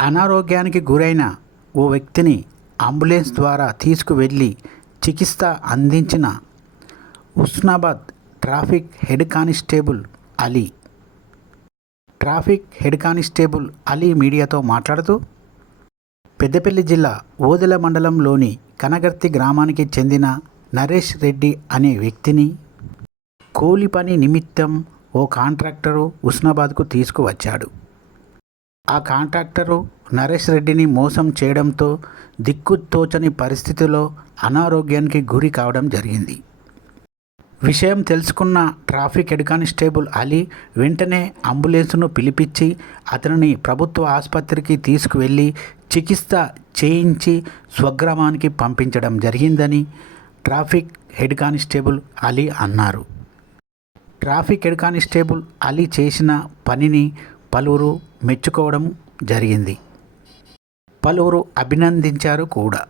అనారోగ్యానికి గురైన ఓ వ్యక్తిని అంబులెన్స్ ద్వారా తీసుకువెళ్ళి చికిత్స అందించిన Husnabad traffic head constable Ali. Traffic head constable Ali మీడియాతో మాట్లాడుతూ, పెద్దపల్లి జిల్లా ఓదెల మండలంలోని కనగర్తి గ్రామానికి చెందిన నరేష్ రెడ్డి అనే వ్యక్తిని కూలి పని నిమిత్తం ఓ కాంట్రాక్టరు హుస్నాబాద్కు తీసుకువచ్చాడు. ఆ కాంట్రాక్టరు నరేష్ రెడ్డిని మోసం చేయడంతో దిక్కుతోచని పరిస్థితిలో అనారోగ్యానికి గురి కావడం జరిగింది. విషయం తెలుసుకున్న ట్రాఫిక్ హెడ్ కానిస్టేబుల్ అలీ వెంటనే అంబులెన్స్ను పిలిపించి అతనిని ప్రభుత్వ ఆసుపత్రికి తీసుకువెళ్ళి చికిత్స చేయించి స్వగ్రామానికి పంపించడం జరిగిందని ట్రాఫిక్ హెడ్ కానిస్టేబుల్ అలీ అన్నారు. ట్రాఫిక్ హెడ్ కానిస్టేబుల్ అలీ చేసిన పనిని పలువురు మెచ్చుకోవడం జరిగింది. పలువురు అభినందించారు కూడా.